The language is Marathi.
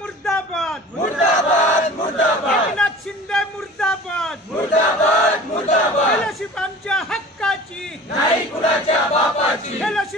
मुर्दाबाद मुर्दाबाद मुर्दाबाद एकनाथ शिंदे मुर्दाबाद मुर्दाबाद मुर्दाबाद फेलोशिप आमच्या हक्काची नाही कुणाच्या बापाची फेलोशिप